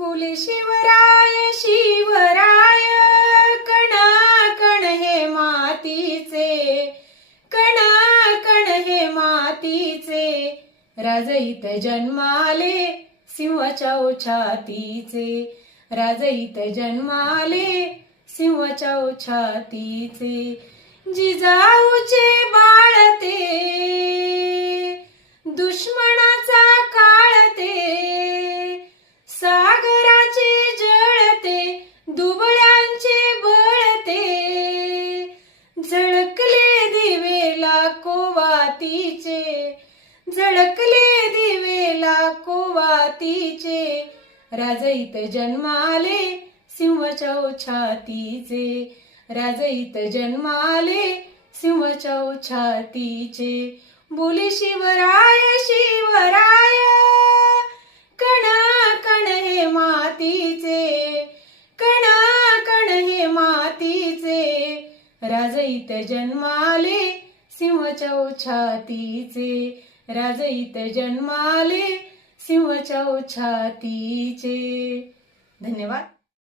बोले शिवराय शिवराय, कणा कण हे मातीचे, कणा कण हे मातीचे, राजईत जन्माले सिंहाच्या छातीचे, राजईत जन्माले सिंहाच्या छातीचे, जिजाऊचे बाळते दुश्मनाचा काळते, सागराचे जळते दुबळ्यांचे बळते, झळकले दिवे लाखो वातीचे, झळकले दिवे लाखो वातीचे, राजईत जन्माले सिंहाच्या छातीचे, राजईत जन्माले सिंहाच्या छातीचे, बोले शिवराय शिवराय, कणा कण हे मातीचे, कणा कण हे मातीचे, राजईत जन्माले सिंहाच्या छातीचे, राजईत जन्माले सिंहाच्या छातीचे. धन्यवाद.